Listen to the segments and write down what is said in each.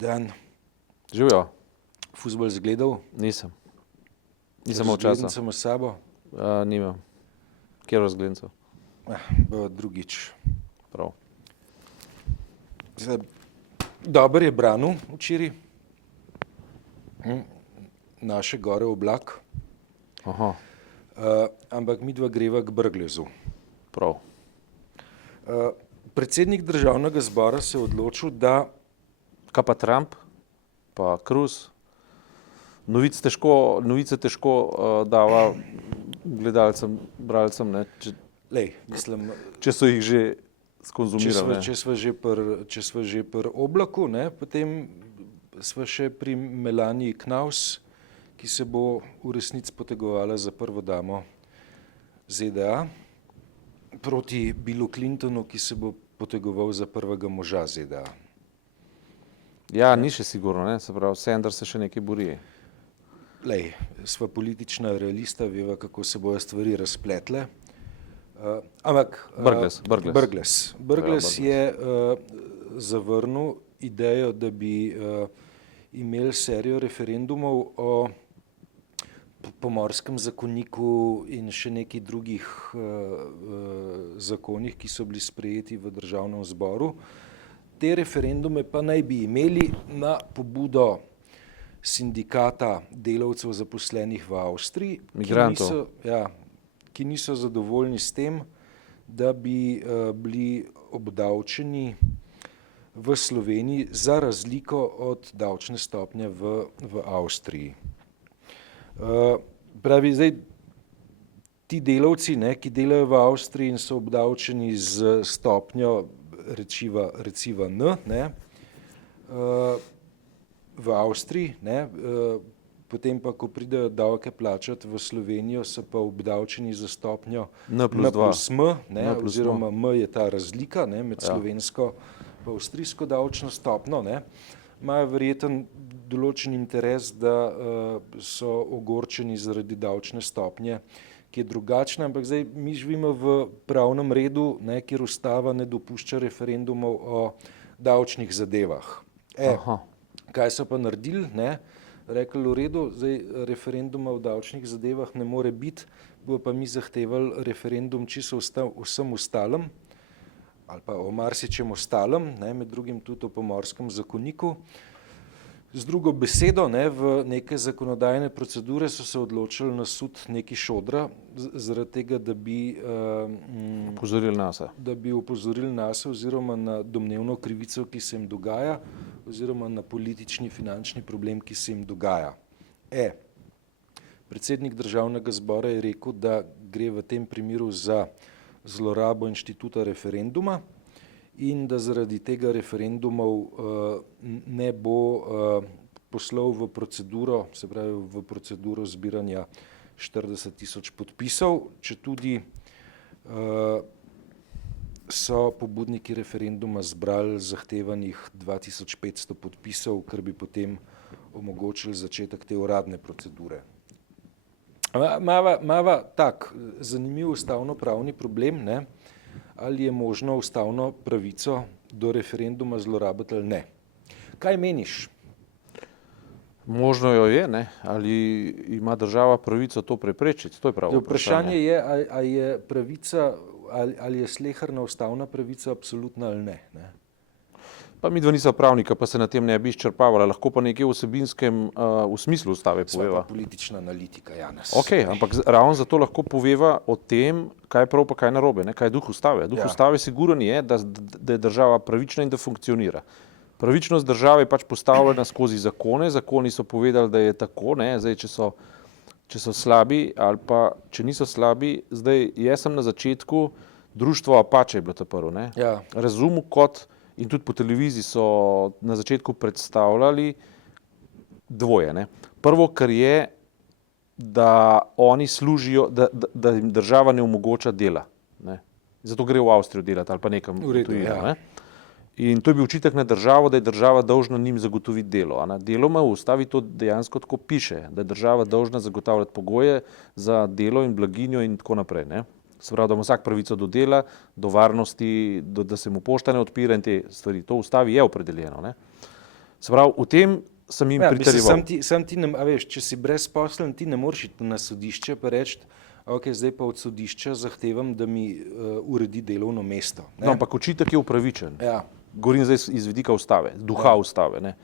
Dan, Živijo? fuzbol zgledal? Nisem imel časa. Razglednico imaš s sabo? Nimam. Kjer razglednico? Bo drugič. Prav. Dober je branil včeraj. Naše gore oblak. Aha, Ampak midva greva k Brglezu. prav. Predsednik državnega zbora se je odločil, da Kaj pa Trump, pa Cruz? Novice težko dava gledalcem, bralcem, ne? Če so jih že skonzumirali. če sva že pri oblaku, ne, potem sva še pri Melanii Knaus, ki se bo v resnici potegovala za prvo damo ZDA, proti Billu Clintonu, ki se bo potegoval za prvega moža ZDA. Ja, ni še sigurno, ne? Se pravi, Sanders se še nekaj bori. Sva politična realista, veva, kako se bojo stvari razpletle. Ampak Brglez je zavrnil idejo, da bi imeli serijo referendumov o pomorskem zakoniku in še nekih drugih zakonih, ki so bili sprejeti v državnem zboru. Te referendume pa naj bi imeli na pobudo sindikata delavcev zaposlenih v Avstriji, Migrantov. ki niso zadovoljni s tem, da bi bili obdavčeni v Sloveniji za razliko od davčne stopnje v Avstriji. Pravi, zdaj, ti delavci, ne, ki delajo v Avstriji in so obdavčeni z stopnjo reciva N, ne, v Avstriji, ne, potem pa, ko pridejo davke plačati v Slovenijo, so pa obdavčeni za stopnjo N plus M, ne, oziroma M je ta razlika, ne, med slovensko in avstrijsko davčno stopnjo, ne. Imajo verjetno določen interes, da so ogorčeni zaradi davčne stopnje, ki je drugačna, ampak zdaj mi živimo v pravnem redu, ne, kjer ustava ne dopušča referendumov o davčnih zadevah. Kaj so pa naredili, ne? Rekli, v redu, zdaj referenduma o davčnih zadevah ne more biti, bo pa mi zahtevali referendum čisto vsem ostalem, ali pa o marsičem ostalem, ne, med drugim tudi o pomorskem zakoniku. Z drugo besedo, ne, v neke zakonodajne procedure so se odločili nasut neki šodra, zaradi tega, da bi opozorili nase oziroma na domnevno krivico, ki se jim dogaja, oziroma na politični finančni problem, ki se jim dogaja. Predsednik državnega zbora je rekel, da gre v tem primeru za zlorabo inštituta referenduma in da zaradi tega referendumov ne bo poslal v proceduro, se pravi v proceduro zbiranja 40.000 podpisov, četudi so pobudniki referenduma zbrali zahtevanih 2.500 podpisov, kar bi potem omogočili začetek te uradne procedure. Mava tak zanimiv ustavno-pravni problem, ne, ali je možno ustavno pravico do referenduma zlorabiti ali ne. Kaj meniš? Možno jo je, ne? Ali ima država pravico to preprečiti? To je pravo vprašanje. Vprašanje je, ali je pravica, ali je sleherna ustavna pravica absolutna ali ne, ne? Pa midva nisva pravnika, pa se na tem ne bi izčrpavala, lahko pa nekaj v vsebinskem v smislu ustave poveva. Sva pa politična analitika, Janez. Okej, ampak ravno zato lahko poveva o tem, kaj je prav pa kaj narobe, ne? Kaj je duh ustave. Duh ustave siguren je, da je država pravična in da funkcionira. Pravičnost države je pač postavljena skozi zakone, zakoni so povedali, da je tako, ne, zdaj, če so slabi ali pa če niso slabi, zdaj, jaz sem na začetku, društvo Apache je bilo to prvo, ne, razumel kot, in tudi po televiziji so na začetku predstavljali dvoje, ne. Prvo, kar je, da oni služijo, da jim država ne omogoča dela, ne. Zato gre v Avstrijo delati ali pa nekam v tujino, ne. In to je bil očitek na državo, da je država dolžna njim zagotoviti delo. Deloma v ustavi to dejansko tako piše, da je država dolžna zagotavljati pogoje za delo in blaginjo in tako naprej, ne. Se pravi, da ima vsak pravico do dela, do varnosti, da se mu pošta ne odpira in te stvari. To v ustavi je opredeljeno, ne. Se pravi, v tem sem jim pritrjeval. Sam ti ne, a veš, če si brezposlen, ti ne moreš iti na sodišče pa reči, ok, zdaj pa od sodišča zahtevam, da mi uredi delovno mesto. Ne? No, ampak očitek je upravičen. Ja. Govorim zdaj iz vidika ustave, duha ustave. Ne.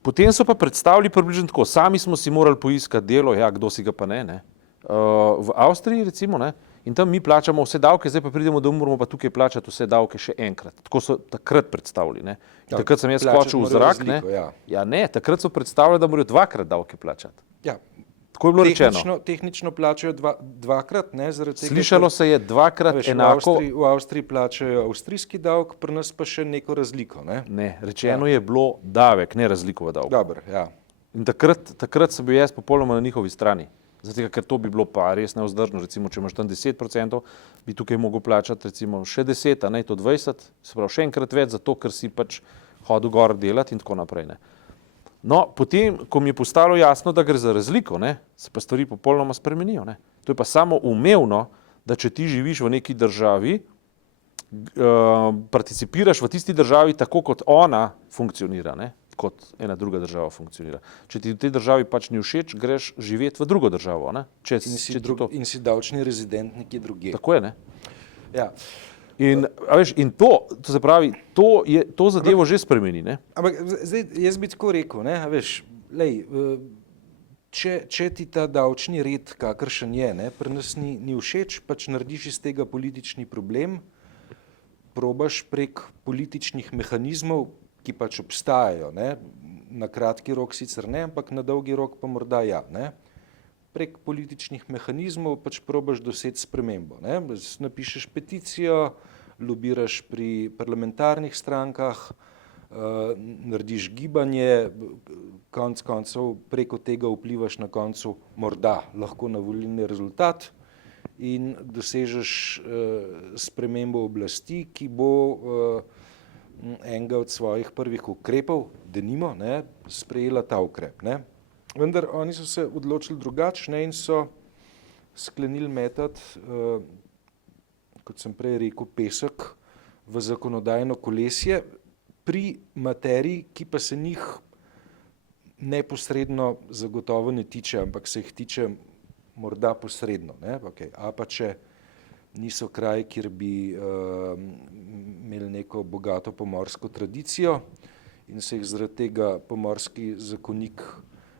Potem so pa predstavili približno tako, sami smo si morali poiskati delo, ja, kdo si ga pa ne. V Avstriji recimo, ne, in tam mi plačamo vse davke, zdaj pa pridemo, da moramo pa tukaj plačati vse davke še enkrat. Tako so takrat predstavili. Ne. In takrat sem jaz skočil v zrak. Razliko, ne. Ja, ne, takrat so predstavili, da morajo dvakrat davke plačati. Ja. Tako je bilo rečeno. Tehnično plačajo dvakrat, ne, zaradi tega. Slišalo se je dvakrat veš, enako. V Avstriji plačajo avstrijski davek, pri nas pa še neko razliko. Ne, rečeno je bilo davek, ne razliko v davku. Dobro, ja. In takrat sem bil jaz popolnoma na njihovi strani. Zato, ker to bi bilo pa res nevzdržno. Recimo, če imaš tam 10%, bi tukaj mogel plačati recimo še 10, a ne to 20, se pravi še enkrat več, zato ker si pač hodil gor delati in tako naprej. Ne. No, potem, ko mi je postalo jasno, da gre za razliko, ne, se pa stvari popolnoma spremenijo. Ne. To je pa samo umevno, da če ti živiš v neki državi, participiraš v tisti državi tako, kot ona funkcionira, ne, kot ena druga država funkcionira. Če ti v tej državi pač ni všeč, greš živeti v drugo državo. Ne. In si davčni rezident nekje drugje. Tako je, ne. Ja. In to se pravi, to zadevo že spremeni, ne? Ampak zdaj, jaz bi tako rekel, ne, veš, lej, če ti ta davčni red, kakršen je, ne, pri nas ni všeč, pač narediš iz tega politični problem, probaš prek političnih mehanizmov, ki pač obstajajo, ne, na kratki rok sicer ne, ampak na dolgi rok pa morda ja, ne. Prek političnih mehanizmov pač probaš doseči spremembo. Ne? Napišeš peticijo, lobiraš pri parlamentarnih strankah, narediš gibanje, konec koncev preko tega vplivaš na koncu morda lahko na volilni rezultat in dosežeš spremembo oblasti, ki bo enega od svojih prvih ukrepov, denimo, ne, sprejela ta ukrep. Ne? Vendar oni so se odločili drugače in so sklenili metati, kot sem prej rekel, pesek v zakonodajno kolesje pri materiji, ki pa se njih neposredno zagotovo ne tiče, ampak se jih tiče morda posredno. Ne? Okay. A pa če niso kraj, kjer bi imeli neko bogato pomorsko tradicijo in se jih zaradi tega pomorski zakonik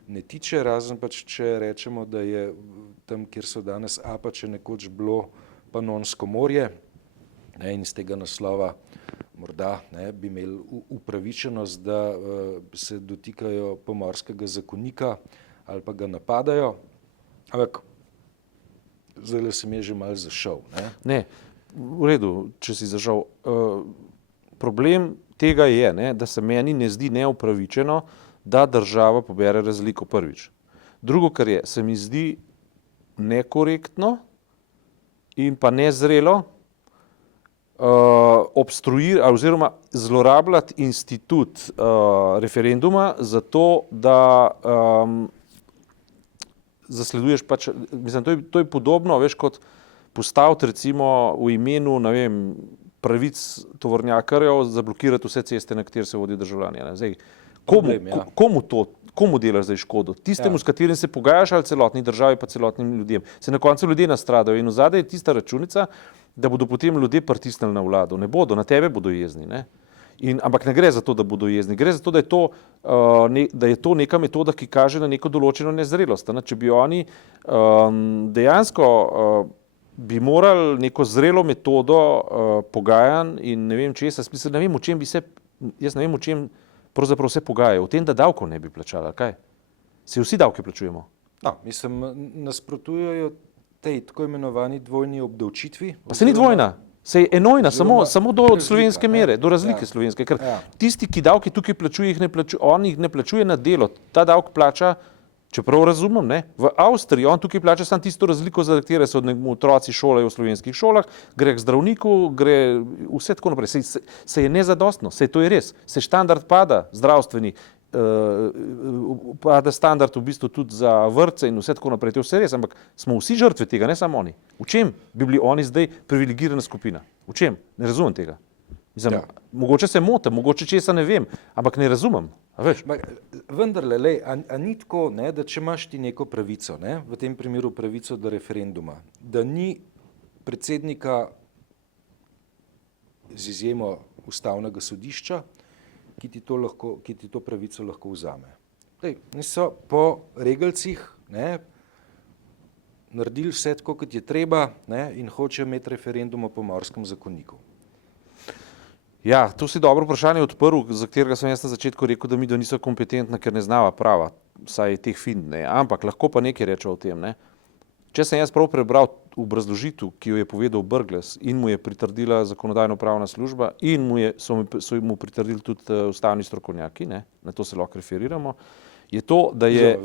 ne tiče, razen pač, če rečemo, da je tam, kjer so danes Apače, nekoč bilo Panonsko morje, ne, in z tega naslova morda ne, bi imeli upravičenost, da se dotikajo pomorskega zakonika ali pa ga napadajo. Ampak zdaj sem je že malo zašel. Ne, v redu, če si zašel. Problem tega je, ne, da se meni ne zdi neupravičeno, da država pobere razliko prvič. Drugo, kar je, se mi zdi nekorektno in pa nezrelo oziroma zlorabljati institut referenduma za to, da zasleduješ pač, mislim, to je podobno, veš, kot postaviti recimo v imenu, ne vem, pravic tovornjakarjev zablokirati vse ceste, na katere se vodijo državljani. Zdaj, komu delaš zdaj škodo? Tistemu, s katerim se pogajaš, ali celotni državi, pa celotnim ljudem? Se na koncu ljudje nastradajo in vzadaj je tista računica, da bodo potem ljudje pritisnili na vlado. Ne bodo, na tebe bodo jezni. Ne? Ampak ne gre za to, da bodo jezni. Gre za to, da je to neka metoda, ki kaže na neko določeno nezrelost. Ne? Če bi oni dejansko bi morali neko zrelo metodo pogajanj in ne vem česa, ne vem, o čem bi se, jaz ne vem, o čem pravzaprav vse pogajajo. O tem, da davkov ne bi plačali, kaj? Se vsi davke plačujemo? No, mislim, nasprotujejo tej tako imenovani dvojni obdavčitvi. Pa se ni dvojna, se je enojna, samo do slovenske mere, do razlike slovenske. Ker tisti, ki davke tukaj plačuje, on jih ne plačuje na delo. Ta davek plača, čeprav razumem, ne, v Avstriji, on tukaj plača samo tisto razliko, za katero se otroci šolajo v slovenskih šolah, gre k zdravniku, gre vse tako naprej. Se je nezadostno, to je res. Se standard pada, zdravstveni, pada standard v bistvu tudi za vrtce in vse tako naprej. To je vse res, ampak smo vsi žrtve tega, ne samo oni. V čem bi bili oni zdaj privilegirana skupina? V čem? Ne razumem tega. Mislim, mogoče se motim, mogoče česa ne vem, ampak ne razumem. A veš? Vendarle, a ni tako, ne, da če imaš ti neko pravico, ne, v tem primeru pravico do referenduma, da ni predsednika z izjemo ustavnega sodišča, ki ti to pravico lahko vzame. So po regelcih, ne, naredili vse tako, kot je treba, ne, in hočejo imeti referendum o Pomorskem zakoniku. Ja, to si dobro vprašanje odprl, za katerega sem jaz na začetku rekel, da mi niso kompetentna, ker ne znava prava, saj teh fin, ne. Ampak lahko pa nekaj reče o tem, ne. Če sem jaz prav prebral obrazložitev, ki jo je povedal Brglez in mu je pritrdila zakonodajno-pravna služba in so mu pritrdili tudi ustavni strokovnjaki, ne, na to se lahko referiramo, je to, da je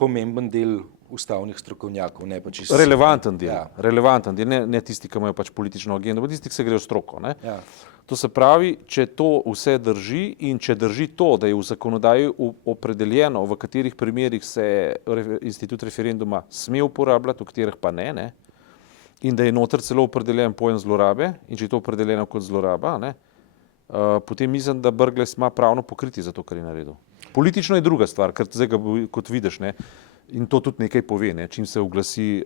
pomemben del ustavnih strokovnjakov, ne pa čisto. Relevanten del, ne tisti, ki imajo pač politično agendo, pa tisti, ki se grejo stroko, ne. Ja. To se pravi, če to vse drži in če drži to, da je v zakonodaji opredeljeno, v katerih primerih se institut referenduma sme uporabljati, v katerih pa ne, in da je noter celo opredeljen pojem zlorabe in če je to opredeljeno kot zloraba, ne, potem mislim, da Brglez ima pravno pokriti za to, kar je naredil. Politično je druga stvar, ker zdaj ga kot vidiš, ne, in to tudi nekaj pove, ne, čim se oglasi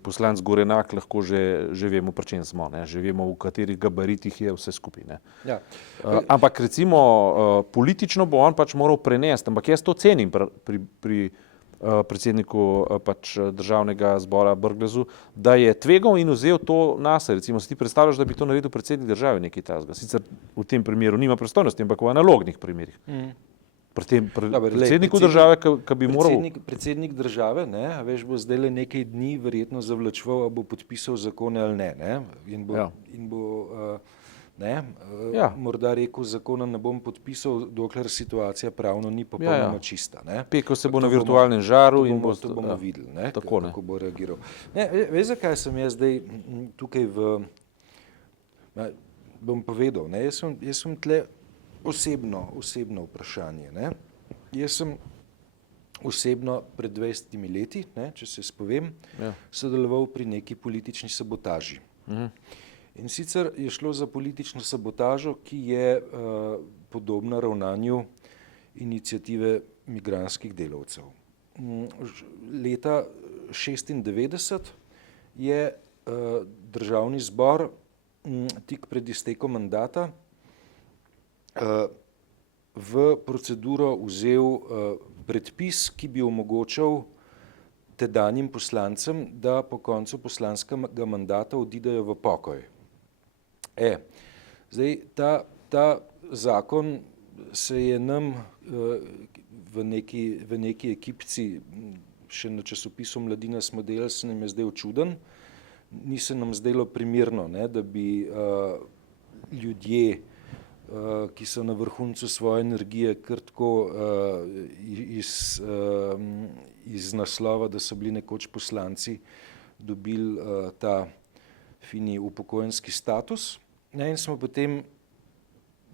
poslanec Gorenak, lahko že vemo, pri čem smo, ne, že vemo, v katerih gabaritih je vse skupaj, ne. Ja. Ampak recimo politično bo on pač moral prenesti, ampak jaz to cenim pri predsedniku pač državnega zbora Brglezu, da je tvegal in vzel to nase. Recimo si ti predstavljaš, da bi to naredil predsednik države nekaj takega. Sicer v tem primeru nima pristojnosti, ampak v analognih primerih. Predsedniku države, ki bi moral... Predsednik države, ne, a veš, bo zdaj le nekaj dni verjetno zavlačeval, a bo podpisal zakone ali ne, in bo morda rekel, zakona ne bom podpisal, dokler situacija pravno ni popolnoma čista. Pekel se bo na virtualnem žaru in bo... To bomo videli, ne, tako, kako bo reagiral. Veš, zakaj sem jaz zdaj tukaj bom povedal, ne, jaz sem tle osebno vprašanje. Ne. Jaz sem osebno pred 20 leti, ne, če se spovem, sodeloval pri neki politični sabotaži. In sicer je šlo za politično sabotažo, ki je podobna ravnanju iniciative migrantskih delavcev. Leta 1996 je Državni zbor tik pred iztekom mandata v proceduro vzel predpis, ki bi omogočal tedanjim poslancem, da po koncu poslanskega mandata odidejo v pokoj. Zdaj, ta zakon se je nam v neki ekipci, še na časopisu Mladina smo delali, se nam je zdel čuden. Ni se nam zdelo primerno, ne, da bi ljudje, ki so na vrhuncu svoje energije, kar tako iz naslova, da so bili nekoč poslanci, dobili ta fini upokojenski status. In smo potem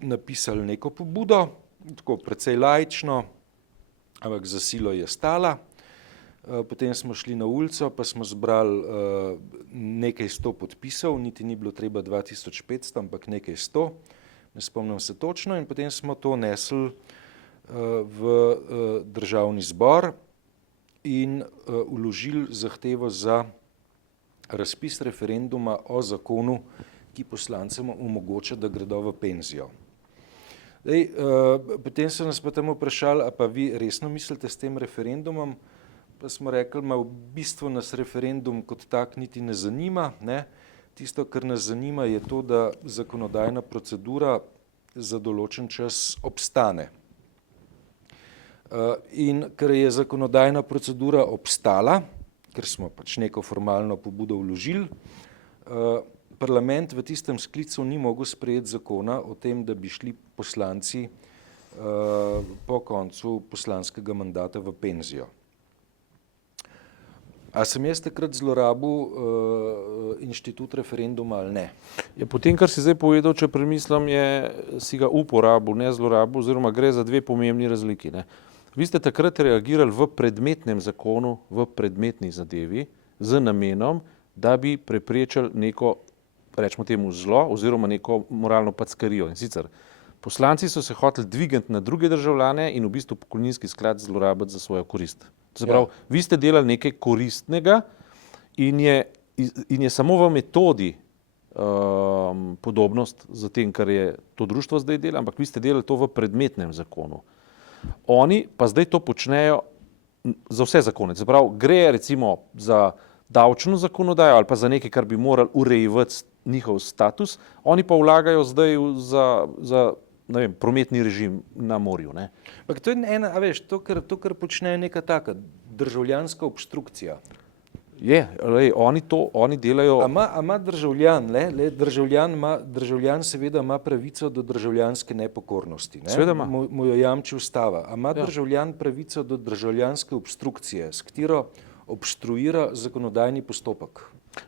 napisali neko pobudo, tako precej laično, ampak za silo je stala. Potem smo šli na ulico, pa smo zbrali nekaj 100 podpisov, niti ni bilo treba 2500, ampak nekaj 100. Ne spomnim se točno, in potem smo to nesli v Državni zbor in vložili zahtevo za razpis referenduma o zakonu, ki poslancem omogoča, da gredo v penzijo. Potem so nas potem vprašali, a pa vi resno mislite s tem referendumom? Pa smo rekli, v bistvu nas referendum kot tak niti ne zanima, ne. Tisto, kar nas zanima, je to, da zakonodajna procedura za določen čas obstane. In ker je zakonodajna procedura obstala, ker smo pač neko formalno pobudo vložili, parlament v tistem sklicu ni mogel sprejeti zakona o tem, da bi šli poslanci po koncu poslanskega mandata v penzijo. A sem jaz takrat zlorabil inštitut referenduma ali ne? Po tem, kar si zdaj povedal, če premislim, si ga uporabil, ne zlorabil, oziroma gre za dve pomembni razliki, ne. Vi ste takrat reagirali v predmetnem zakonu, v predmetni zadevi, z namenom, da bi preprečili neko rečemo temu zlo oziroma neko moralno packarijo. In sicer poslanci so se hoteli dvigniti na druge državljane in v bistvu pokojninski sklad zlorabiti za svojo korist. To se pravi, vi ste delali nekaj koristnega in je samo v metodi podobnost za tem, kar je to društvo zdaj dela, ampak vi ste delali to v predmetnem zakonu. Oni pa zdaj to počnejo za vse zakone. Se pravi, gre recimo za davčno zakonodajo ali pa za nekaj, kar bi morali urejevati njihov status, oni pa vlagajo zdaj za ne vem, prometni režim na morju. Ne? Ampak to je ena, a veš, to, kar počnejo neka taka državljanska obstrukcija. Je, oni delajo... A ima državljan, državljan seveda ima pravico do državljanske nepokornosti. Ne? Seveda ima. Mu jo jamči ustava. A ima državljan pravico do državljanske obstrukcije, s katero obstruira zakonodajni postopek?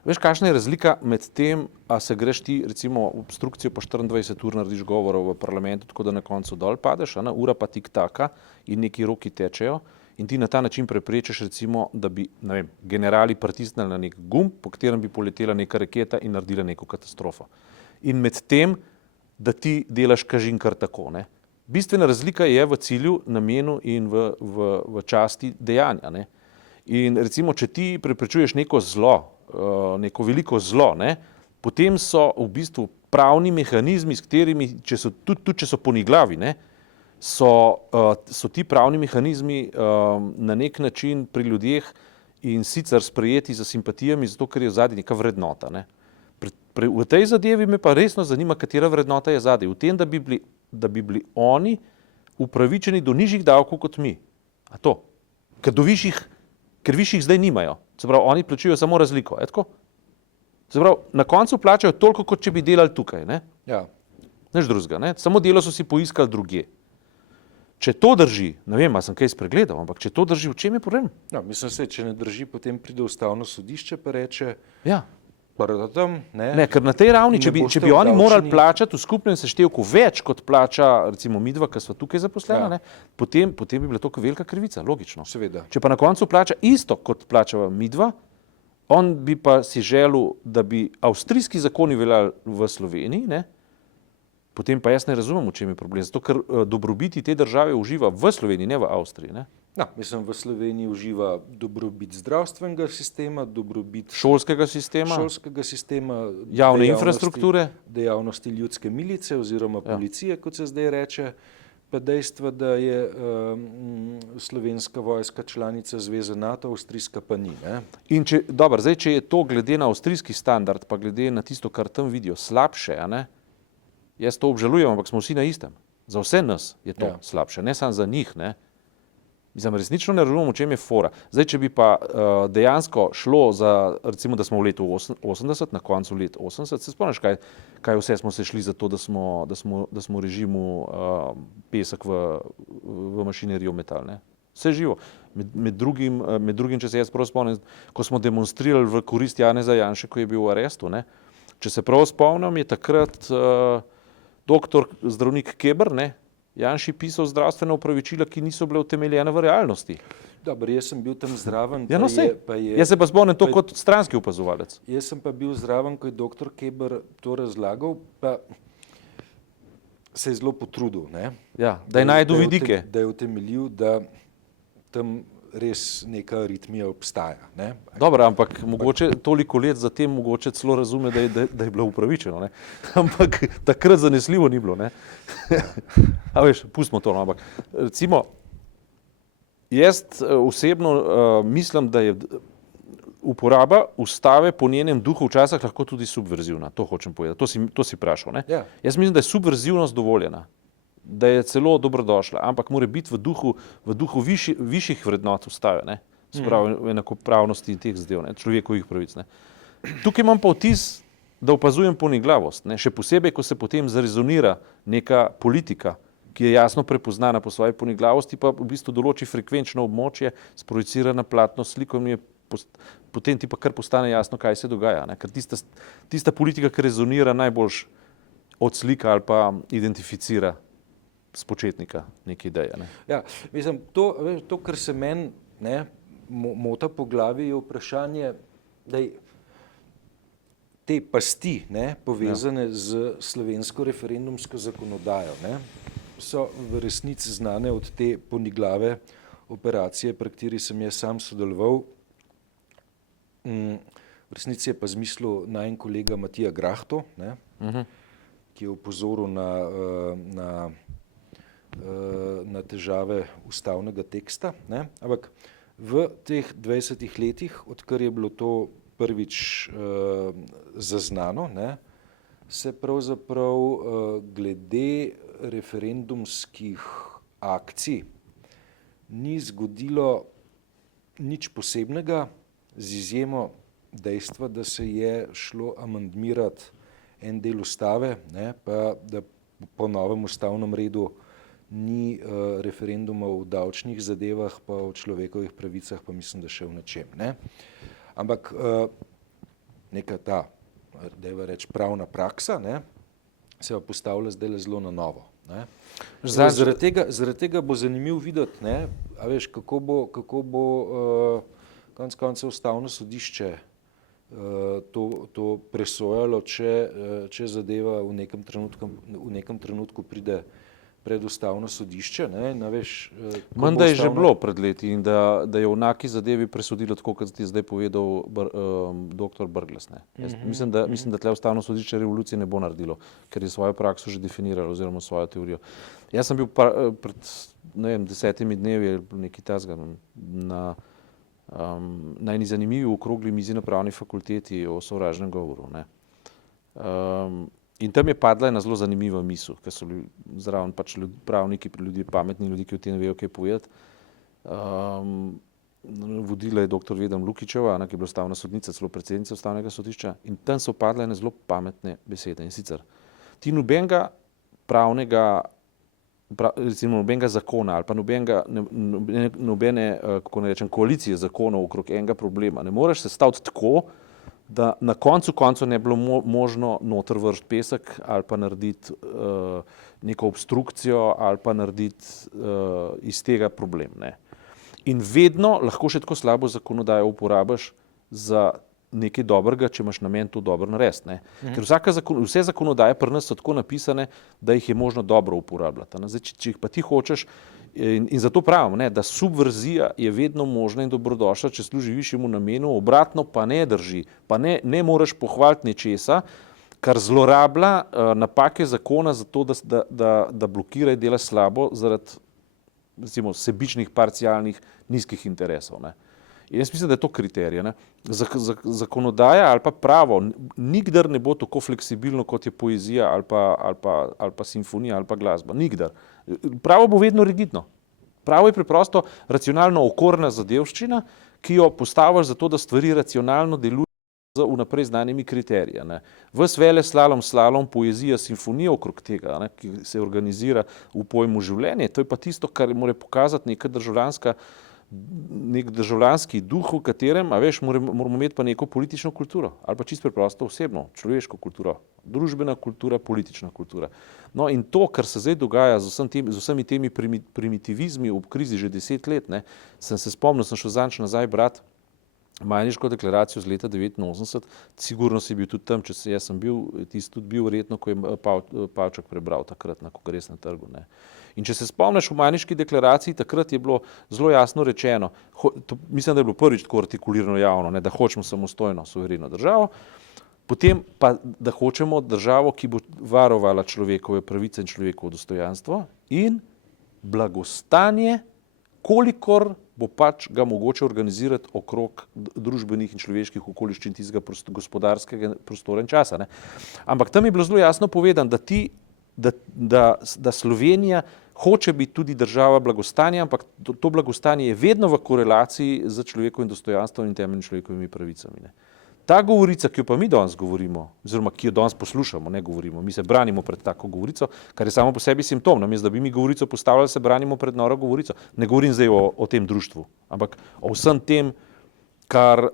Veš, kakšna je razlika med tem, a se greš ti recimo obstrukcijo po 24 ur narediš govorov v parlamentu, tako da na koncu dol padeš, a na ura pa tik taka in neki roki tečejo in ti na ta način preprečiš recimo, da bi, ne vem, generali pritisnili na nek gumb, po katerem bi poletela neka raketa in naredila neko katastrofo. In med tem, da ti delaš kažin kar tako, ne. Bistvena razlika je v cilju, namenu in v časti dejanja, ne. In recimo, če ti preprečuješ neko zlo, neko veliko zlo, ne, potem so v bistvu pravni mehanizmi, s katerimi, tudi če so poniglavi, ne, so ti pravni mehanizmi na nek način pri ljudeh in sicer sprejeti za simpatijami, zato ker je zadnji neka vrednota. Ne. V tej zadevi me pa resno zanima, katera vrednota je zadnji. V tem, da bi bili oni upravičeni do nižjih davkov kot mi. A to? Ker višjih zdaj nimajo. Se pravi, oni plačujejo samo razliko. Se pravi, na koncu plačajo toliko, kot če bi delali tukaj. Ne? Ja. Nič drugega. Ne? Samo delo so si poiskali drugje. Če to drži, ne vem, ali sem kaj spregledal, ampak če to drži, v čem je problem? Ja, mislim se, če ne drži, potem pride ustavno sodišče pa reče, ja. Ne, ker na tej ravni, če bi oni morali plačati v skupnem seštevku več, kot plača recimo midva, ki sva tukaj zaposlena, ne, potem bi bila to velika krivica, logično. Seveda. Če pa na koncu plača isto, kot plačava midva, on bi pa si želel, da bi avstrijski zakoni veljali v Sloveniji, ne, potem pa jaz ne razumem, v čem je problem. Zato, ker dobrobiti te države uživa v Sloveniji, ne v Avstriji. Ne? No, mislim, v Sloveniji uživa dobrobit zdravstvenega sistema, dobrobit šolskega sistema, javne infrastrukture, dejavnosti ljudske milice oziroma policije, kot se zdaj reče, pa dejstvo, da je slovenska vojska članica zveze NATO, avstrijska pa ni. Ne? In če je to glede na avstrijski standard, pa glede na tisto, kar tam vidijo, slabše, a ne? Jaz to obžalujem, ampak smo vsi na istem. Za vse nas je to slabše, ne samo za njih. Ne? Mislim, resnično ne razumem, v čem je fora. Zdaj, če bi pa dejansko šlo za, recimo, da smo v letu 80, na koncu let 80, se spomniš, kaj vse smo se šli za to, da smo režimu pesek v mašinerijo metali. Ne? Vse živo. Med drugim, če se jaz prav spomnim, ko smo demonstrirali v korist Janeza Janše, ko je bil v arestu, ne? Če se prav spomnim, je takrat doktor zdravnik Keber, ne, Janši pisal zdravstvena opravičila, ki niso bile utemeljene v realnosti. Dobro, jaz sem bil tam zraven. Ja, no sej. Jaz se pa spomnim to kot stranski opazovalec. Jaz sem pa bil zraven, ko je doktor Keber to razlagal, pa se je zelo potrudil. Ne? Ja, da je najdu vidike. Da je utemeljil, da tam res neka aritmija obstaja. Ne? Dobro, ampak mogoče toliko let zatem mogoče celo razume, da je bilo upravičeno. Ne? Ampak takrat zanesljivo ni bilo. Ne? A veš, pustimo to. No, ampak recimo, jaz osebno mislim, da je uporaba ustave po njenem duhu včasih lahko tudi subverzivna. To hočem povedati. To si vprašal. Ne? Ja. Jaz mislim, da je subverzivnost dovoljena. Da je celo dobrodošla, ampak mora biti v duhu višjih vrednot ustave, ne? Spravi enakopravnosti in teh zadev, ne? Človekovih pravic. Ne? Tukaj imam pa vtis, da opazujem poniglavost, ne? Še posebej, ko se potem zarezonira neka politika, ki je jasno prepoznana po svoji poniglavosti, pa v bistvu določi frekvenčno območje, sprojecira na platno sliko in potem ti pa kar postane jasno, kaj se dogaja. Ne? Ker tista politika, ki rezonira, najboljš odslika ali pa identificira spočetnika neke ideje. Ne? Ja, mislim, to, kar se meni mota po glavi, je vprašanje, da te pasti, ne, povezane z slovensko referendumsko zakonodajo, ne, so v resnici znane od te poniglave operacije, pri kateri sem jaz sam sodeloval. V resnici je pa zmislil najin kolega Matija Grahto, ne, ki je opozoril na težave ustavnega teksta, ne, ampak v teh 20 letih, odkar je bilo to prvič zaznano, ne, se pravzaprav glede referendumskih akcij ni zgodilo nič posebnega, z izjemo dejstva, da se je šlo amandmirati en del ustave, ne, pa da po novem ustavnem redu ni referenduma o davčnih zadevah, pa o človekovih pravicah, pa mislim, da še v nečem, ne. Ampak neka ta, dajva reči, pravna praksa, ne, se pa postavlja zdaj zelo na novo, ne. Zaradi tega bo zanimivo videti, ne, a veš, kako bo konec koncev ustavno sodišče to presojalo, če zadeva v nekem trenutku pride pred ustavno sodišče, ne, a veš. Menda je že bilo pred leti in da je v enaki zadevi presodilo tako, kot ti je zdaj povedal doktor Brglez, ne. Mislim, da tle ustavno sodišče revolucije ne bo naredilo, ker je svojo prakso že definiralo oziroma svojo teorijo. Jaz sem bil pred, ne vem, 10 dnevi nekaj tasga na eni zanimivi okrogli mizi na pravni fakulteti o sovražnem govoru, ne. In tam je padla ena zelo zanimiva misel, ker so zraven pač pravniki, ljudje, pametni ljudje, ki o tem vejo, kaj povedati. Vodila je doktor Vedam Lukičeva, ki je bila ustavna sodnica, celo predsednica ustavnega sodišča, in tam so padle ene zelo pametne besede. In sicer, ti nobenega pravnega, recimo nobenega zakona ali pa nobene, kako ne rečem, koalicije zakonov okrog enega problema ne moreš sestaviti tako, da na koncu ne bi bilo možno noter vršiti pesek ali pa narediti neko obstrukcijo ali pa narediti iz tega problem, ne. In vedno lahko še tako slabo zakonodajo uporabiš za nekaj dobrega, če imaš namen to dobro narediti, ne. Ker vse zakonodaje pri nas so tako napisane, da jih je možno dobro uporabljati, ne. Zdaj, če jih pa ti hočeš, in zato pravim, ne, da subverzija je vedno možna in dobrodošla, če služi višjemu namenu, obratno pa ne drži, pa ne moreš pohvaliti nečesa, kar zlorablja napake zakona za to, da blokira in dela slabo zaradi, recimo, sebičnih, parcialnih, nizkih interesov, ne. In jaz mislim, da je to kriterij, ne. Zakonodaja ali pa pravo nikdar ne bo tako fleksibilno, kot je poezija ali pa simfonija ali pa glasba. Nikdar. Pravo bo vedno rigidno. Pravo je preprosto racionalno okorna zadevščina, ki jo postaviš zato, da stvari racionalno delujejo z vnaprej znanimi kriteriji, ne. Ves veleslalom, slalom, poezija, simfonija okrog tega, ne, ki se organizira v pojmu življenje, to je pa tisto, kar mora pokazati nek državljanski duh, v katerem, a veš, moramo imeti pa neko politično kulturo ali pa čisto preprosto osebno, človeško kulturo, družbena kultura, politična kultura. No, in to, kar se zdaj dogaja z vsemi temi primitivizmi ob krizi že 10 let, ne, sem se spomnil, sem šel zadnjič nazaj brati Majniško deklaracijo z leta 1989, sigurno si bil tudi tam, jaz sem bil, ti si tudi bil verjetno, ko je Pavček prebral takrat na Kongresnem trgu, ne. In če se spomniš v Majniški deklaraciji, takrat je bilo zelo jasno rečeno, mislim, da je bilo prvič tako artikulirano javno, ne, da hočemo samostojno, suvereno državo, potem pa, da hočemo državo, ki bo varovala človekove pravice in človekovo dostojanstvo in blagostanje, kolikor bo pač ga mogoče organizirati okrog družbenih in človeških okoliščin tistega gospodarskega prostora in časa, ne. Ampak tam je bilo zelo jasno povedano, da Slovenija hoče biti tudi država blagostanja, ampak to blagostanje je vedno v korelaciji z človekovim dostojanstvom in temeljnimi človekovimi pravicami, ne. Ta govorica, ki jo pa mi danes govorimo, oziroma ki jo danes poslušamo, ne govorimo, mi se branimo pred tako govorico, kar je samo po sebi simptom, namesto da bi mi govorico postavljali, se branimo pred noro govorico. Ne govorim zdaj o tem društvu, ampak o vsem tem, kar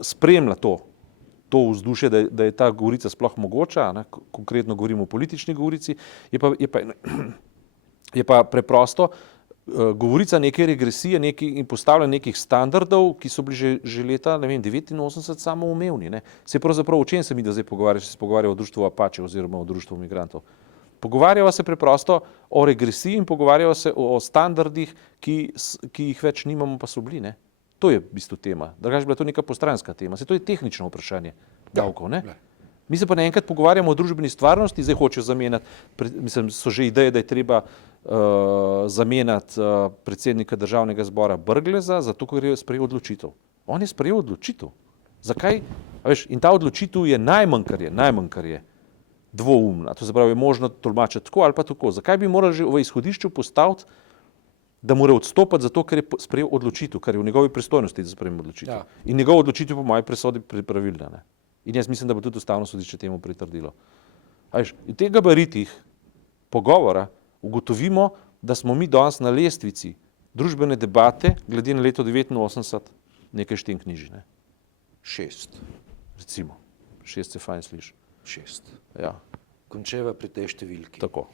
spremlja to vzdušje, da je ta govorica sploh mogoča, ne, konkretno govorimo o politični govorici, je pa preprosto govorica neke regresije in postavljanja nekih standardov, ki so bili že leta, ne vem, 89 samoumevni. Ne. Se pravzaprav o čem se mi da zdaj pogovarjaš? Se pogovarja o društvu Apache oziroma o društvu migrantov. Pogovarjava se preprosto o regresiji in pogovarjava se o standardih, ki jih več nimamo, pa so bili. Ne. To je v bistvu tema. Drugače je bila to neka postranska tema. Se to je tehnično vprašanje davkov. Ne. Mi se pa naenkrat pogovarjamo o družbeni stvarnosti, zdaj hočejo zamenjati, mislim, so že ideje, da je treba zamenjati predsednika državnega zbora Brgleza, zato ker je sprejel odločitev. On je sprejel odločitev. Zakaj? A veš, in ta odločitev je najmanj, kar je dvoumna. To se pravi, je možno tolmačiti tako ali pa tako. Zakaj bi morali že v izhodišču postaviti, da mora odstopiti zato, ker je sprejel odločitev, kar je v njegovi pristojnosti, da sprejme odločitev. Ja. In njegova odločitev po moji presodi pravilna. Ne? In jaz mislim, da bo tudi ustavno sodišče temu pritrdilo. A veš, v teh gabaritih pogovora ugotovimo, da smo mi danes na lestvici družbene debate, glede na leto 89, nekaj štenkniži. Ne? 6. Recimo. 6 se fajn sliši. 6. Ja. Končeva pri tej številki. Tako.